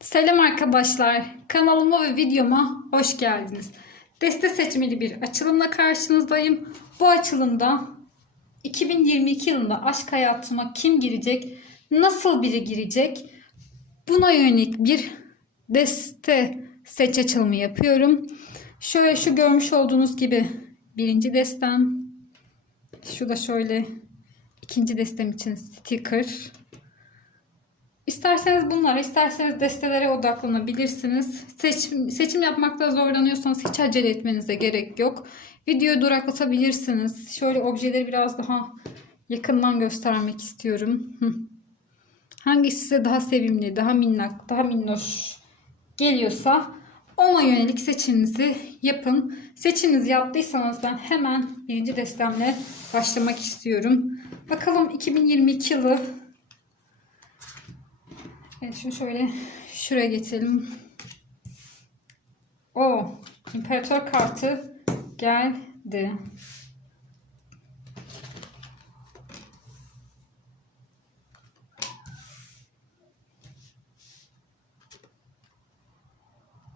Selam arkadaşlar. Kanalıma ve videoma hoş geldiniz. Deste seçmeli bir açılımla karşınızdayım. Bu açılımda 2022 yılında aşk hayatıma kim girecek, nasıl biri girecek buna yönelik bir deste seç açılımı yapıyorum. Şöyle şu görmüş olduğunuz gibi birinci destem. Şu da şöyle ikinci destem için sticker. İsterseniz bunlara, isterseniz destelere odaklanabilirsiniz. Seçim, seçim yapmakta zorlanıyorsanız hiç acele etmenize gerek yok. Videoyu duraklatabilirsiniz. Şöyle objeleri biraz daha yakından göstermek istiyorum. Hangisi size daha sevimli, daha minnak, daha minnoş geliyorsa ona yönelik seçiminizi yapın. Seçiminizi yaptıysanız ben hemen birinci destemle başlamak istiyorum. Bakalım 2022 yılı Evet şunu şöyle şuraya getirelim. O imparator kartı geldi.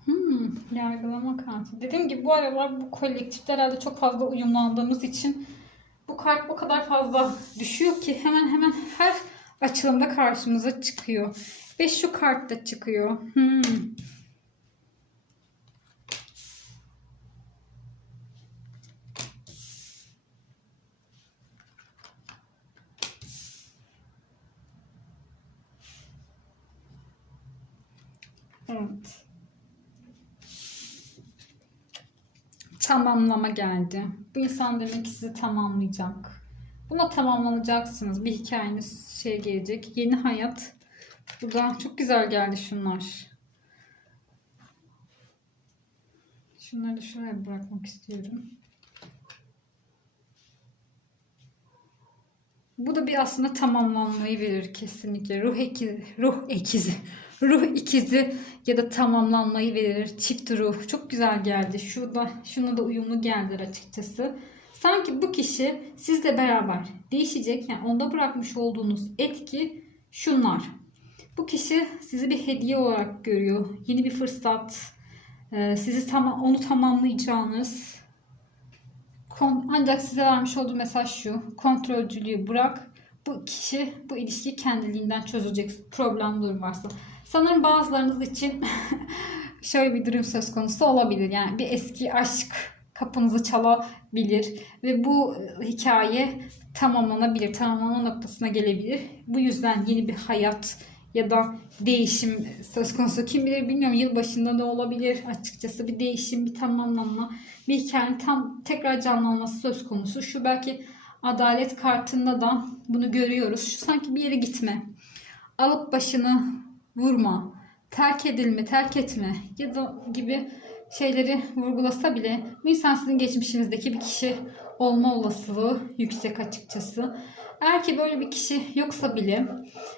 Hmm, yargılama kartı. Dediğim gibi bu aralar bu kolektifte herhalde çok fazla uyumlandığımız için bu kart o kadar fazla düşüyor ki hemen hemen her açılımda karşımıza çıkıyor. Ve şu kart da çıkıyor. Hmm. Evet. Tamamlama geldi. Bu insan demek ki sizi tamamlayacak. Buna tamamlanacaksınız. Bir hikayeniz şey gelecek. Yeni hayat. Bu da çok güzel geldi şunlar. Şunları da şuraya bırakmak istiyorum. Bu da bir aslında tamamlanmayı verir kesinlikle. Ruh ekizi, ruh ekizi, ruh ikizi ya da tamamlanmayı verir. Çift ruh. Çok güzel geldi. Şu da, şuna da uyumlu geldi açıkçası. Sanki bu kişi sizle beraber değişecek. Yani onda bırakmış olduğunuz etki şunlar. Bu kişi sizi bir hediye olarak görüyor. Yeni bir fırsat. e, Sizi tam, onu tamamlayacağınız. Ancak size vermiş olduğu mesaj şu. Kontrolcülüğü bırak. Bu kişi bu ilişkiyi kendiliğinden çözecek. Problem durum varsa. Sanırım bazılarınız için şöyle bir durum söz konusu olabilir. Yani bir eski aşk kapınızı çalabilir ve bu hikaye tamamlanabilir, tamamlama noktasına gelebilir. Bu yüzden yeni bir hayat ya da değişim söz konusu. Kim bilir bilmiyorum yılbaşında da olabilir açıkçası bir değişim, bir tamamlanma, bir hikayenin tam tekrar canlanması söz konusu. Şu belki adalet kartında da bunu görüyoruz. Şu sanki bir yere gitme, alıp başını vurma, terk edilme, terk etme ya da gibi şeyleri vurgulasa bile bu insan sizin geçmişinizdeki bir kişi olma olasılığı yüksek açıkçası. Eğer ki böyle bir kişi yoksa bile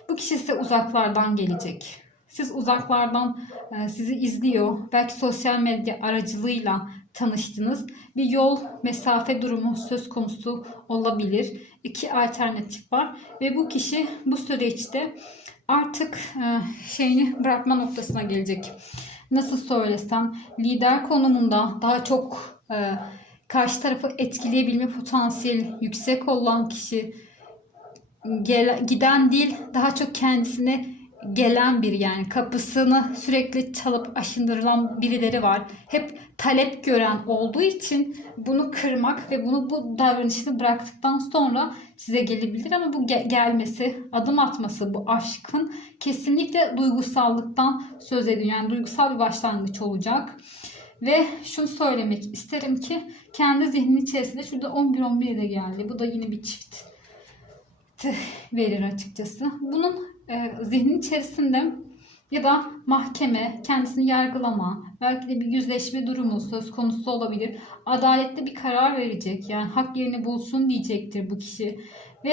bu kişi size uzaklardan gelecek. Siz uzaklardan e, sizi izliyor. Belki sosyal medya aracılığıyla tanıştınız. Bir yol mesafe durumu söz konusu olabilir. İki alternatif var ve bu kişi bu süreçte artık e, şeyini bırakma noktasına gelecek. Nasıl söylesem lider konumunda daha çok e, karşı tarafı etkileyebilme potansiyeli yüksek olan kişi gel, giden değil daha çok kendisine gelen bir yani kapısını sürekli çalıp aşındırılan birileri var. Hep talep gören olduğu için bunu kırmak ve bunu bu davranışını bıraktıktan sonra size gelebilir ama bu ge- gelmesi, adım atması bu aşkın kesinlikle duygusallıktan söz ediyor. Yani duygusal bir başlangıç olacak. Ve şunu söylemek isterim ki kendi zihnin içerisinde şurada 11-11 de geldi. Bu da yine bir çift verir açıkçası. Bunun e, zihnin içerisinde ya da mahkeme kendisini yargılama, belki de bir yüzleşme durumu söz konusu olabilir. Adaletli bir karar verecek. Yani hak yerini bulsun diyecektir bu kişi. Ve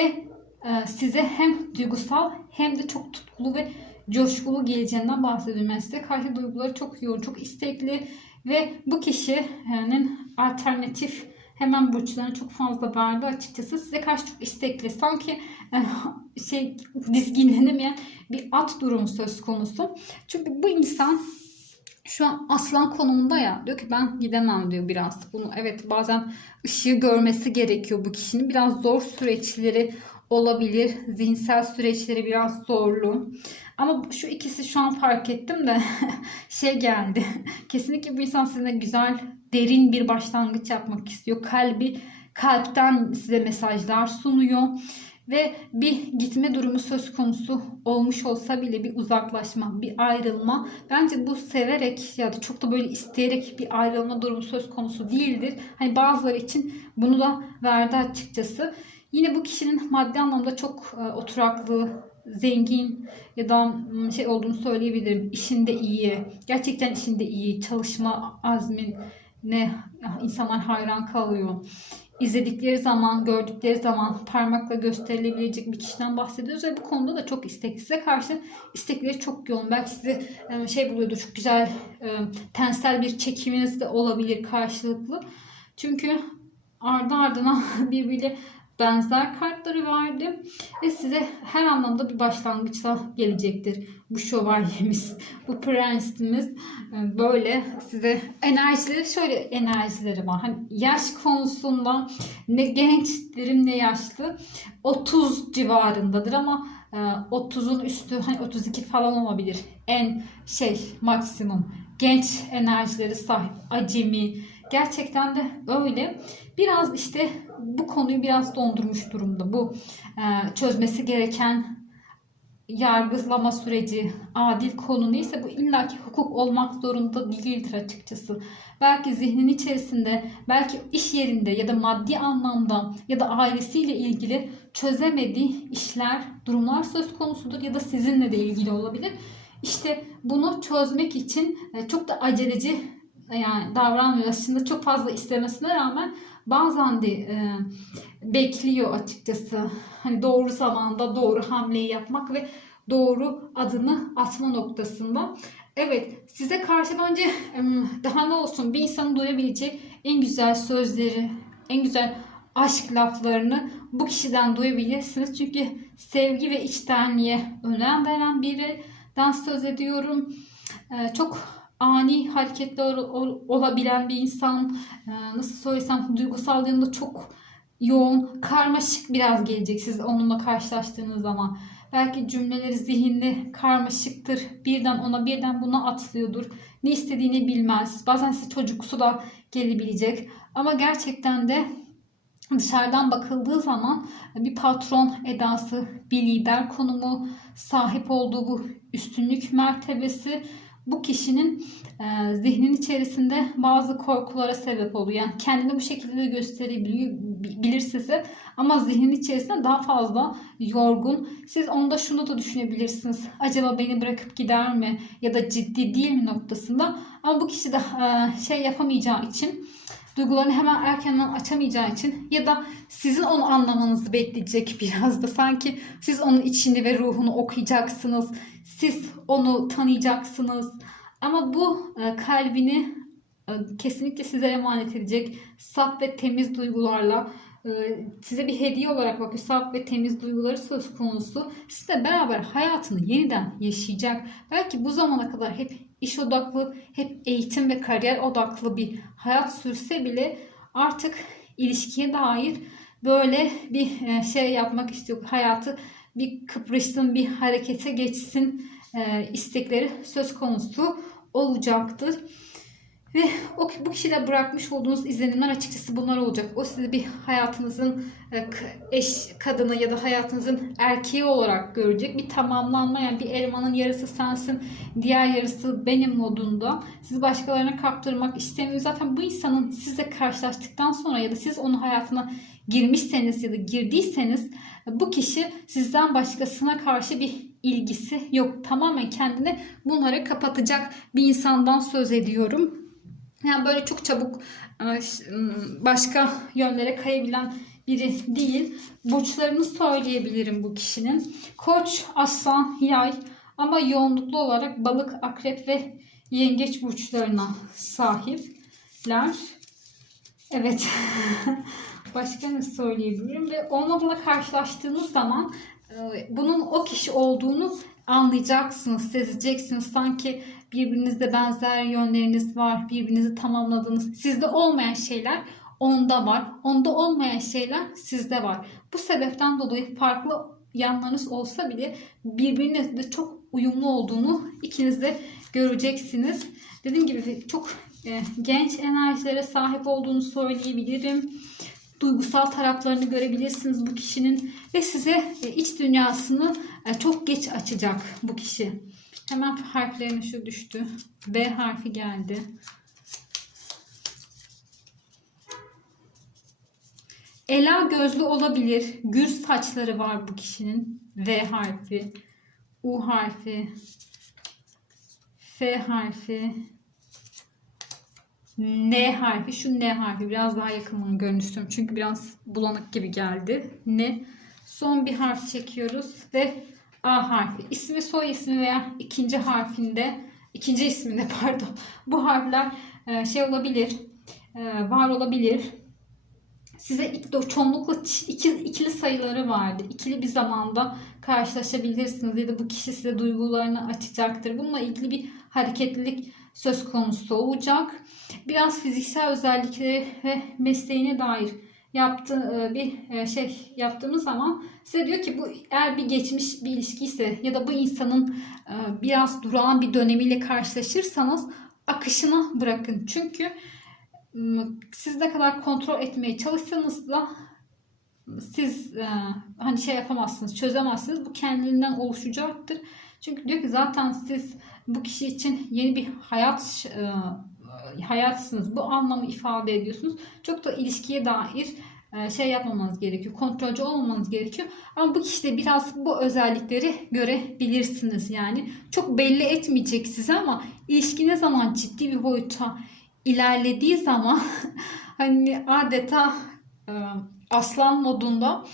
e, size hem duygusal hem de çok tutkulu ve coşkulu geleceğinden bahsediyorum. Yani size karşı duyguları çok yoğun, çok istekli ve bu kişinin alternatif hemen burçlarına çok fazla verdi açıkçası. Size karşı çok istekli. Sanki e, şey dizginlenemeyen bir at durumu söz konusu. Çünkü bu insan şu an aslan konumunda ya diyor ki ben gidemem diyor biraz. Bunu evet bazen ışığı görmesi gerekiyor bu kişinin. Biraz zor süreçleri olabilir. Zihinsel süreçleri biraz zorlu. Ama şu ikisi şu an fark ettim de şey geldi. Kesinlikle bu insan sizinle güzel, derin bir başlangıç yapmak istiyor. Kalbi kalpten size mesajlar sunuyor ve bir gitme durumu söz konusu olmuş olsa bile bir uzaklaşma, bir ayrılma bence bu severek ya da çok da böyle isteyerek bir ayrılma durumu söz konusu değildir. Hani bazıları için bunu da verdi açıkçası. Yine bu kişinin maddi anlamda çok e, oturaklı, zengin ya da şey olduğunu söyleyebilirim. İşinde iyi, gerçekten işinde iyi, çalışma azmin ne insanlar hayran kalıyor. İzledikleri zaman, gördükleri zaman parmakla gösterilebilecek bir kişiden bahsediyoruz ve bu konuda da çok istekli. Size karşı istekleri çok yoğun. Belki sizi e, şey buluyordu çok güzel e, tensel bir çekiminiz de olabilir karşılıklı. Çünkü ardı ardına birbiriyle benzer kartları verdi ve size her anlamda bir başlangıçla gelecektir. Bu şövalyemiz, bu prensimiz e, böyle size enerjileri şöyle enerjileri var. Hani yaş konusunda ne gençlerim ne yaşlı 30 civarındadır ama 30'un üstü hani 32 falan olabilir. En şey maksimum genç enerjileri sahip, acemi, Gerçekten de öyle. Biraz işte bu konuyu biraz dondurmuş durumda. Bu e, çözmesi gereken yargılama süreci, adil konu neyse bu illaki hukuk olmak zorunda değildir açıkçası. Belki zihnin içerisinde, belki iş yerinde ya da maddi anlamda ya da ailesiyle ilgili çözemediği işler, durumlar söz konusudur ya da sizinle de ilgili olabilir. İşte bunu çözmek için e, çok da aceleci yani davranmıyor. Aslında çok fazla istemesine rağmen bazen de e, bekliyor açıkçası. Hani doğru zamanda doğru hamleyi yapmak ve doğru adını atma noktasında. Evet size karşı bence daha ne olsun bir insanın duyabileceği en güzel sözleri, en güzel aşk laflarını bu kişiden duyabilirsiniz. Çünkü sevgi ve içtenliğe önem veren birinden söz ediyorum. Ee, çok ani hareketler olabilen bir insan. Ee, nasıl söylesem duygusal yanında çok yoğun, karmaşık biraz gelecek siz onunla karşılaştığınız zaman. Belki cümleleri zihinde karmaşıktır. Birden ona birden buna atlıyordur. Ne istediğini bilmez. Bazen size çocuksu da gelebilecek. Ama gerçekten de dışarıdan bakıldığı zaman bir patron edası, bir lider konumu, sahip olduğu bu üstünlük mertebesi bu kişinin e, zihnin içerisinde bazı korkulara sebep oluyor. Yani kendini bu şekilde gösterebilir size ama zihnin içerisinde daha fazla yorgun. Siz onda şunu da düşünebilirsiniz. Acaba beni bırakıp gider mi ya da ciddi değil mi noktasında. Ama bu kişi de e, şey yapamayacağı için duygularını hemen erkenden açamayacağı için ya da sizin onu anlamanızı bekleyecek biraz da sanki siz onun içini ve ruhunu okuyacaksınız. Siz onu tanıyacaksınız. Ama bu e, kalbini e, kesinlikle size emanet edecek saf ve temiz duygularla e, size bir hediye olarak bakıyor. Saf ve temiz duyguları söz konusu. Sizle beraber hayatını yeniden yaşayacak. Belki bu zamana kadar hep iş odaklı, hep eğitim ve kariyer odaklı bir hayat sürse bile artık ilişkiye dair böyle bir şey yapmak istiyor. Hayatı bir kıpırışsın, bir harekete geçsin istekleri söz konusu olacaktır. Ve o bu kişide bırakmış olduğunuz izlenimler açıkçası bunlar olacak. O sizi bir hayatınızın e, eş kadını ya da hayatınızın erkeği olarak görecek. Bir tamamlanma yani bir elmanın yarısı sensin, diğer yarısı benim modunda. Sizi başkalarına kaptırmak istemiyor. Zaten bu insanın sizle karşılaştıktan sonra ya da siz onun hayatına girmişseniz ya da girdiyseniz bu kişi sizden başkasına karşı bir ilgisi yok. Tamamen kendini bunları kapatacak bir insandan söz ediyorum. Yani böyle çok çabuk e, başka yönlere kayabilen biri değil. Burçlarını söyleyebilirim bu kişinin. Koç, aslan, yay ama yoğunluklu olarak balık, akrep ve yengeç burçlarına sahipler. Evet. Başka ne söyleyebilirim? Ve olmadığıyla karşılaştığınız zaman bunun o kişi olduğunu anlayacaksınız, sezeceksiniz. Sanki birbirinizde benzer yönleriniz var, birbirinizi tamamladığınız, sizde olmayan şeyler onda var, onda olmayan şeyler sizde var. Bu sebepten dolayı farklı yanlarınız olsa bile birbirinizle çok uyumlu olduğunu ikiniz de göreceksiniz. Dediğim gibi çok e, genç enerjilere sahip olduğunu söyleyebilirim. Duygusal taraflarını görebilirsiniz bu kişinin ve size e, iç dünyasını e, çok geç açacak bu kişi. Hemen harflerine şu düştü. B harfi geldi. Ela gözlü olabilir. Gür saçları var bu kişinin. V harfi, U harfi, F harfi, N harfi. Şu N harfi biraz daha yakın bunu görmek istiyorum. Çünkü biraz bulanık gibi geldi. N. Son bir harf çekiyoruz ve A harfi. İsmi soy ismi veya ikinci harfinde ikinci isminde pardon. Bu harfler e, şey olabilir. e, Var olabilir. Size çoğunlukla iki, ikili sayıları vardı. İkili bir zamanda karşılaşabilirsiniz ya da bu kişi size duygularını açacaktır. Bununla ilgili bir hareketlilik söz konusu olacak. Biraz fiziksel özellikleri ve mesleğine dair yaptığı e, bir e, şey yaptığımız zaman size diyor ki bu eğer bir geçmiş bir ilişkiyse ya da bu insanın e, biraz durağan bir dönemiyle karşılaşırsanız akışına bırakın. Çünkü siz ne kadar kontrol etmeye çalışsanız da siz e, hani şey yapamazsınız, çözemezsiniz. Bu kendiliğinden oluşacaktır. Çünkü diyor ki zaten siz bu kişi için yeni bir hayat e, hayatsınız. Bu anlamı ifade ediyorsunuz. Çok da ilişkiye dair e, şey yapmamanız gerekiyor. Kontrolcü olmamanız gerekiyor. Ama bu kişide biraz bu özellikleri görebilirsiniz. Yani çok belli etmeyecek size ama ilişki ne zaman ciddi bir boyuta ilerlediği zaman hani adeta e, aslan modunda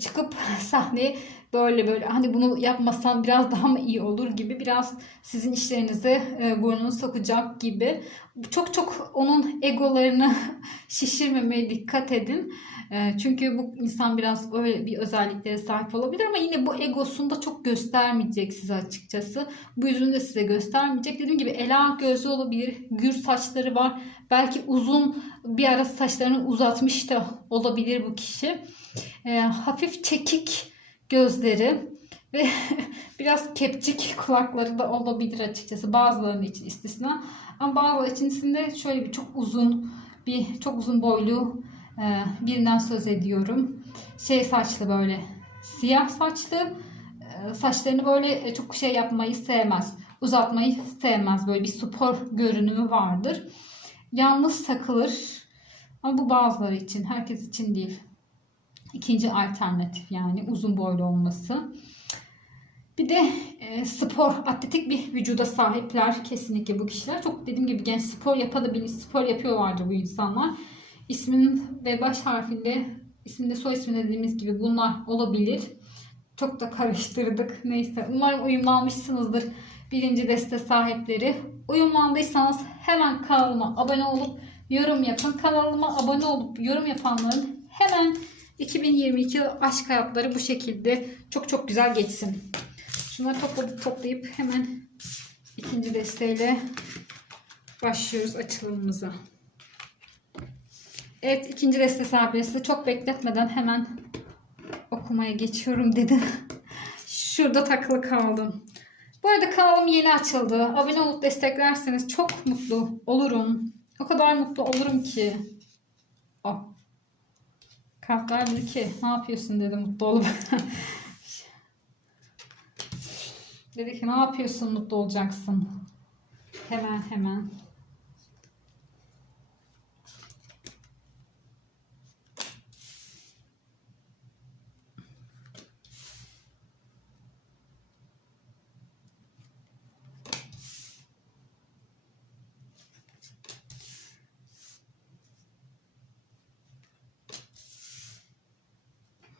çıkıp sahneye böyle böyle hani bunu yapmasam biraz daha mı iyi olur gibi biraz sizin işlerinize e, burnunu sokacak gibi. Çok çok onun egolarını şişirmemeye dikkat edin. E, çünkü bu insan biraz öyle bir özelliklere sahip olabilir ama yine bu egosunu da çok göstermeyecek size açıkçası. Bu yüzünü de size göstermeyecek. Dediğim gibi ela gözü olabilir. Gür saçları var. Belki uzun bir ara saçlarını uzatmış da olabilir bu kişi. E, hafif çekik gözleri ve biraz kepçik kulakları da olabilir açıkçası. Bazılarının için istisna. Ama bazıları içerisinde şöyle bir çok uzun bir çok uzun boylu e, birinden söz ediyorum. Şey saçlı böyle siyah saçlı e, saçlarını böyle çok şey yapmayı sevmez. Uzatmayı sevmez. Böyle bir spor görünümü vardır. Yalnız takılır. Ama bu bazıları için. Herkes için değil. İkinci alternatif yani uzun boylu olması. Bir de e, spor, atletik bir vücuda sahipler kesinlikle bu kişiler. Çok dediğim gibi genç spor yapabilir, spor yapıyorlardı bu insanlar. İsminin ve baş harfinde, isminde soy isminde dediğimiz gibi bunlar olabilir. Çok da karıştırdık. Neyse umarım uyumlanmışsınızdır birinci deste sahipleri. Uyumlandıysanız hemen kanalıma abone olup yorum yapın. Kanalıma abone olup yorum yapanların hemen 2022 aşk hayatları bu şekilde çok çok güzel geçsin. Şunları topladık toplayıp hemen ikinci desteğiyle başlıyoruz açılımımıza. Evet ikinci deste sahibleri size çok bekletmeden hemen okumaya geçiyorum dedim. Şurada takılı kaldım. Bu arada kanalım yeni açıldı. Abone olup desteklerseniz çok mutlu olurum. O kadar mutlu olurum ki. Oh. Kartlar dedi ki ne yapıyorsun dedi mutlu olup. dedi ki ne yapıyorsun mutlu olacaksın. Hemen hemen.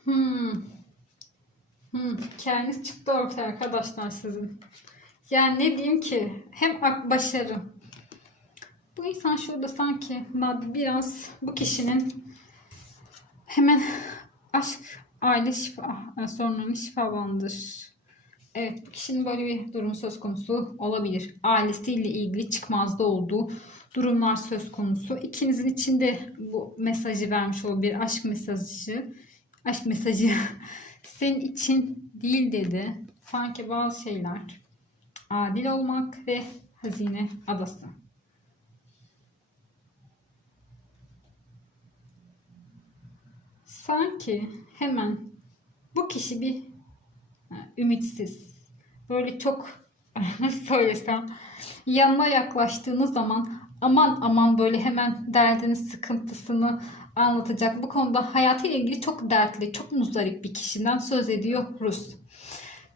Hmm. Hmm. Hikayeniz çıktı ortaya arkadaşlar sizin. Yani ne diyeyim ki hem başarı. Bu insan şurada sanki maddi biraz bu kişinin hemen aşk aile şifa e, sorunlarını şifalandır. Evet bu kişinin böyle bir durum söz konusu olabilir. Ailesiyle ilgili çıkmazda olduğu durumlar söz konusu. İkinizin içinde bu mesajı vermiş olabilir. Aşk mesajı. Aşk mesajı senin için değil dedi. Sanki bazı şeyler adil olmak ve hazine adası. Sanki hemen bu kişi bir ümitsiz. Böyle çok nasıl söylesem yanına yaklaştığınız zaman aman aman böyle hemen derdini, sıkıntısını anlatacak. Bu konuda hayatıyla ilgili çok dertli, çok muzdarip bir kişiden söz ediyoruz.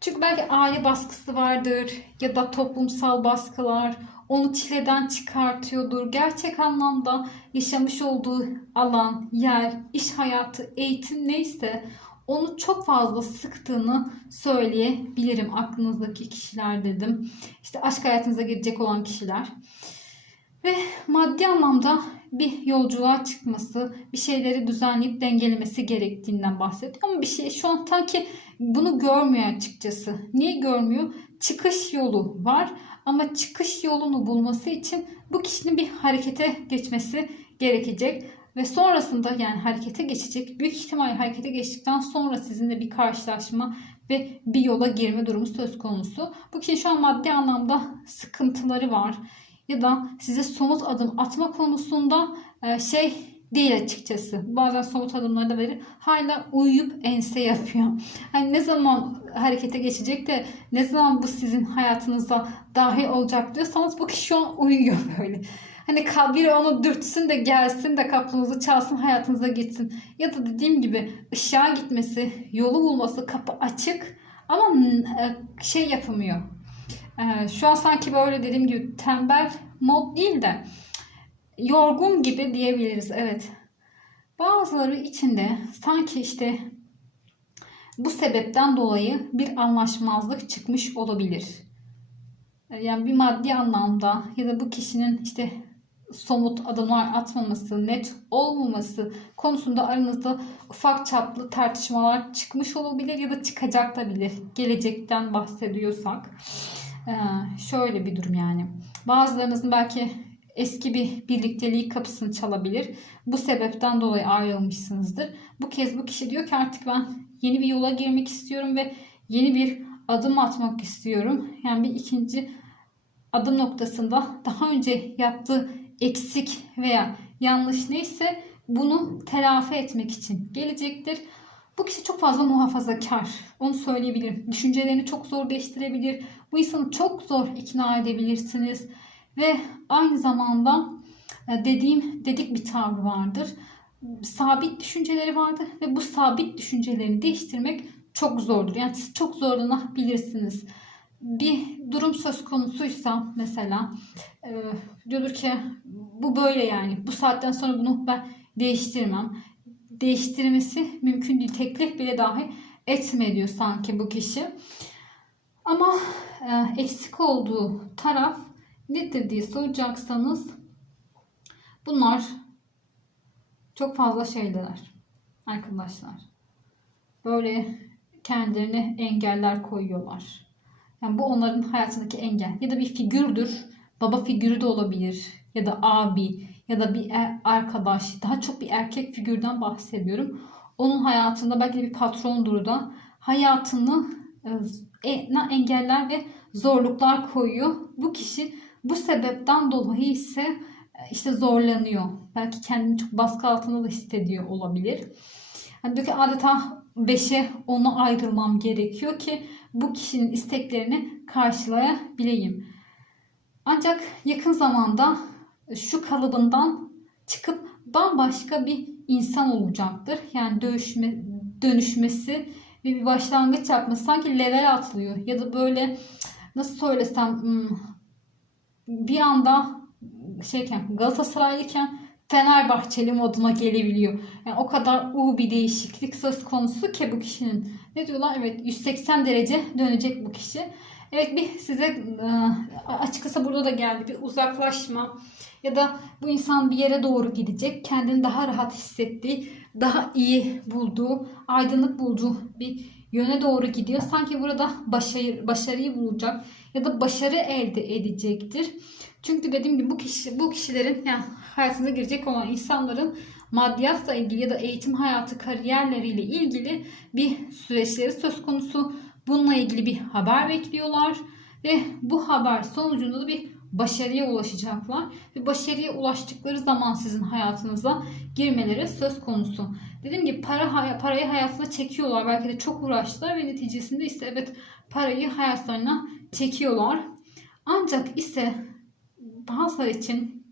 Çünkü belki aile baskısı vardır ya da toplumsal baskılar onu çileden çıkartıyordur. Gerçek anlamda yaşamış olduğu alan, yer, iş hayatı, eğitim neyse onu çok fazla sıktığını söyleyebilirim aklınızdaki kişiler dedim. İşte aşk hayatınıza girecek olan kişiler. Ve maddi anlamda bir yolculuğa çıkması, bir şeyleri düzenleyip dengelemesi gerektiğinden bahsediyor. Ama bir şey şu an sanki bunu görmüyor açıkçası. Niye görmüyor? Çıkış yolu var ama çıkış yolunu bulması için bu kişinin bir harekete geçmesi gerekecek. Ve sonrasında yani harekete geçecek. Büyük ihtimalle harekete geçtikten sonra sizinle bir karşılaşma ve bir yola girme durumu söz konusu. Bu kişi şu an maddi anlamda sıkıntıları var. Ya da size somut adım atma konusunda e, şey değil açıkçası. Bazen somut adımları da verir. Hala uyuyup ense yapıyor. Hani ne zaman harekete geçecek de ne zaman bu sizin hayatınızda dahil olacak diyorsanız bu kişi şu an uyuyor böyle. Hani biri onu dürtsün de gelsin de kapınızı çalsın hayatınıza gitsin. Ya da dediğim gibi ışığa gitmesi, yolu bulması, kapı açık ama e, şey yapamıyor. E, şu an sanki böyle dediğim gibi tembel mod değil de yorgun gibi diyebiliriz. Evet. Bazıları içinde sanki işte bu sebepten dolayı bir anlaşmazlık çıkmış olabilir. Yani bir maddi anlamda ya da bu kişinin işte somut adımlar atmaması, net olmaması konusunda aranızda ufak çaplı tartışmalar çıkmış olabilir ya da çıkacak da bilir. Gelecekten bahsediyorsak. Ee, şöyle bir durum yani. Bazılarınızın belki eski bir birlikteliği kapısını çalabilir. Bu sebepten dolayı ayrılmışsınızdır. Bu kez bu kişi diyor ki artık ben yeni bir yola girmek istiyorum ve yeni bir adım atmak istiyorum. Yani bir ikinci adım noktasında daha önce yaptığı eksik veya yanlış neyse bunu telafi etmek için gelecektir. Bu kişi çok fazla muhafazakar. Onu söyleyebilirim. Düşüncelerini çok zor değiştirebilir. Bu insanı çok zor ikna edebilirsiniz. Ve aynı zamanda e, dediğim dedik bir tavrı vardır. Sabit düşünceleri vardır ve bu sabit düşüncelerini değiştirmek çok zordur. Yani siz çok zorlanabilirsiniz. Bir durum söz konusuysa mesela e, diyordur ki bu böyle yani bu saatten sonra bunu ben değiştirmem. Değiştirmesi mümkün değil. Teklif bile dahi etme diyor sanki bu kişi. Ama e, eksik olduğu taraf nedir diye soracaksanız bunlar çok fazla şeyler arkadaşlar. Böyle kendilerine engeller koyuyorlar. Yani bu onların hayatındaki engel. Ya da bir figürdür. Baba figürü de olabilir. Ya da abi ya da bir er, arkadaş. Daha çok bir erkek figürden bahsediyorum. Onun hayatında belki bir patrondur da hayatını e, engeller ve zorluklar koyuyor. Bu kişi bu sebepten dolayı ise e, işte zorlanıyor. Belki kendini çok baskı altında da hissediyor olabilir. Hani diyor ki adeta 5'e 10'a ayrılmam gerekiyor ki bu kişinin isteklerini karşılayabileyim. Ancak yakın zamanda şu kalıbından çıkıp bambaşka bir insan olacaktır. Yani dönüşme, dönüşmesi ve bir başlangıç yapması sanki level atlıyor. Ya da böyle nasıl söylesem hmm, bir anda şeyken Galatasaraylıyken Fenerbahçeli moduna gelebiliyor. Yani o kadar u bir değişiklik söz konusu ki bu kişinin. Ne diyorlar? Evet 180 derece dönecek bu kişi. Evet bir size e, açıkçası burada da geldi bir uzaklaşma ya da bu insan bir yere doğru gidecek. Kendini daha rahat hissettiği, daha iyi bulduğu, aydınlık bulduğu bir yöne doğru gidiyor. Sanki burada başarı, başarıyı bulacak ya da başarı elde edecektir. Çünkü dediğim gibi bu kişi bu kişilerin yani hayatınıza girecek olan insanların maddiyatla ilgili ya da eğitim hayatı kariyerleriyle ilgili bir süreçleri söz konusu. Bununla ilgili bir haber bekliyorlar ve bu haber sonucunda da bir başarıya ulaşacaklar ve başarıya ulaştıkları zaman sizin hayatınıza girmeleri söz konusu. Dediğim gibi para parayı hayatına çekiyorlar. Belki de çok uğraştılar ve neticesinde ise evet parayı hayatlarına çekiyorlar. Ancak ise bazıları için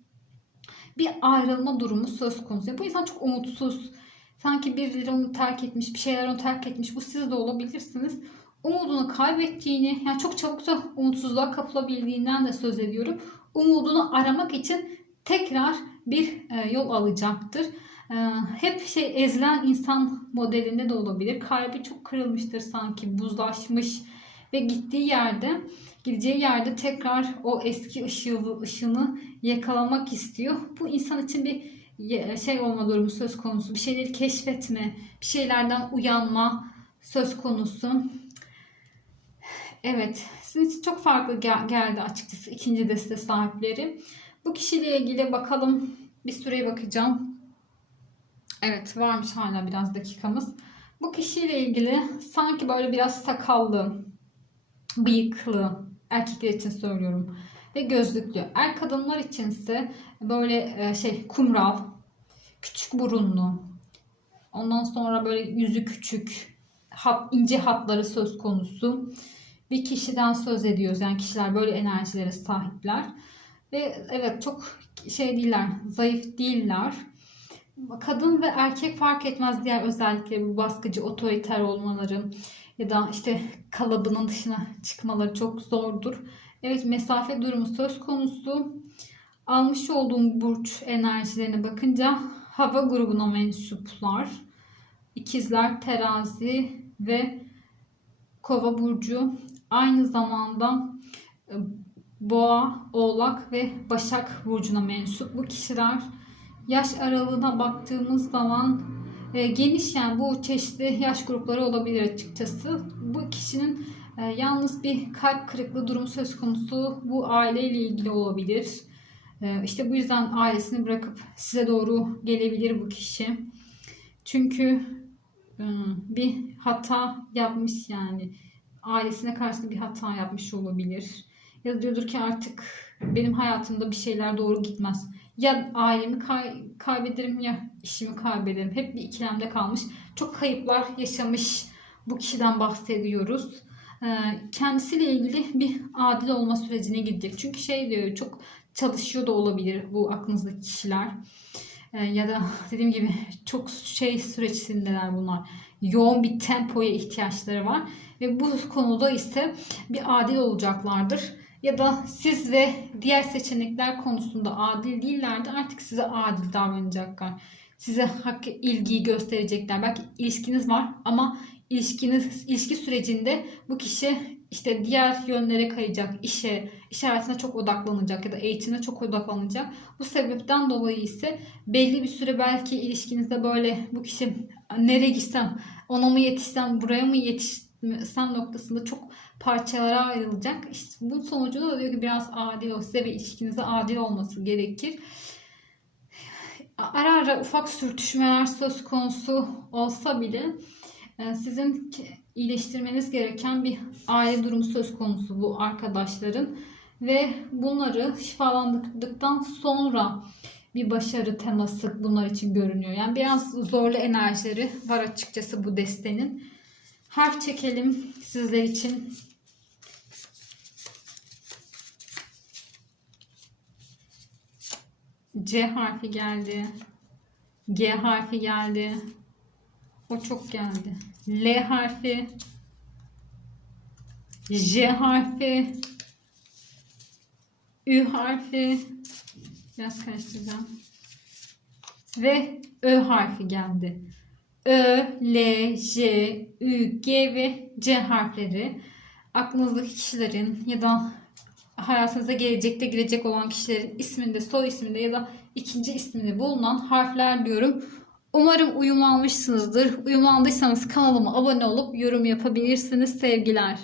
bir ayrılma durumu söz konusu. Bu insan çok umutsuz. Sanki birileri onu terk etmiş, bir şeyler onu terk etmiş. Bu siz de olabilirsiniz. Umudunu kaybettiğini, yani çok çabuk da umutsuzluğa kapılabildiğinden de söz ediyorum. Umudunu aramak için tekrar bir e, yol alacaktır. E, hep şey ezilen insan modelinde de olabilir. Kalbi çok kırılmıştır sanki, buzlaşmış ve gittiği yerde gideceği yerde tekrar o eski ışığı, ışığını yakalamak istiyor. Bu insan için bir şey olma durumu söz konusu. Bir şeyleri keşfetme, bir şeylerden uyanma söz konusu. Evet, sizin için çok farklı gel- geldi açıkçası ikinci deste sahipleri. Bu kişiyle ilgili bakalım. Bir süreye bakacağım. Evet, varmış hala biraz dakikamız. Bu kişiyle ilgili sanki böyle biraz sakallı, bıyıklı, erkekler için söylüyorum ve gözlüklü. Er kadınlar içinse böyle e, şey kumral, küçük burunlu. Ondan sonra böyle yüzü küçük, hat, ince hatları söz konusu bir kişiden söz ediyoruz. Yani kişiler böyle enerjilere sahipler. Ve evet çok şey değiller, zayıf değiller. Kadın ve erkek fark etmez diğer özellikleri bu baskıcı, otoriter olmaları ya da işte kalıbının dışına çıkmaları çok zordur. Evet mesafe durumu söz konusu. Almış olduğum burç enerjilerine bakınca hava grubuna mensuplar. İkizler, terazi ve kova burcu. Aynı zamanda e, boğa, oğlak ve başak burcuna mensup bu kişiler. Yaş aralığına baktığımız zaman e, geniş yani bu çeşitli yaş grupları olabilir açıkçası. Bu kişinin e, yalnız bir kalp kırıklığı durumu söz konusu. Bu aileyle ilgili olabilir. E, işte bu yüzden ailesini bırakıp size doğru gelebilir bu kişi. Çünkü e, bir hata yapmış yani. Ailesine karşı bir hata yapmış olabilir. Ya da diyordur ki artık benim hayatımda bir şeyler doğru gitmez. Ya ailemi kay- kaybederim ya işimi kaybederim. Hep bir ikilemde kalmış. Çok kayıplar yaşamış bu kişiden bahsediyoruz. Ee, kendisiyle ilgili bir adil olma sürecine gidecek. Çünkü şey diyor çok çalışıyor da olabilir bu aklınızdaki kişiler. Ee, ya da dediğim gibi çok şey süreçsindeler bunlar. Yoğun bir tempoya ihtiyaçları var. Ve bu konuda ise bir adil olacaklardır ya da siz ve diğer seçenekler konusunda adil değillerdi artık size adil davranacaklar. Size hak ilgiyi gösterecekler. Belki ilişkiniz var ama ilişkiniz ilişki sürecinde bu kişi işte diğer yönlere kayacak, işe, iş hayatına çok odaklanacak ya da eğitimine çok odaklanacak. Bu sebepten dolayı ise belli bir süre belki ilişkinizde böyle bu kişi nereye gitsem, ona mı yetişsem, buraya mı yetişsem noktasında çok parçalara ayrılacak. İşte bu sonucunda da diyor ki biraz adil ol. Size ve ilişkinize adil olması gerekir. Ara ara ufak sürtüşmeler söz konusu olsa bile e, sizin iyileştirmeniz gereken bir aile durumu söz konusu bu arkadaşların ve bunları şifalandıktan sonra bir başarı teması bunlar için görünüyor. Yani biraz zorlu enerjileri var açıkçası bu destenin. Harf çekelim sizler için. C harfi geldi. G harfi geldi. O çok geldi. L harfi. J harfi. Ü harfi. Biraz karıştıracağım. Ve Ö harfi geldi. Ö, L, J, Ü, G ve C harfleri aklınızdaki kişilerin ya da hayatınıza gelecekte girecek olan kişilerin isminde, soy isminde ya da ikinci isminde bulunan harfler diyorum. Umarım uyumlanmışsınızdır. Uyumlandıysanız kanalıma abone olup yorum yapabilirsiniz sevgiler.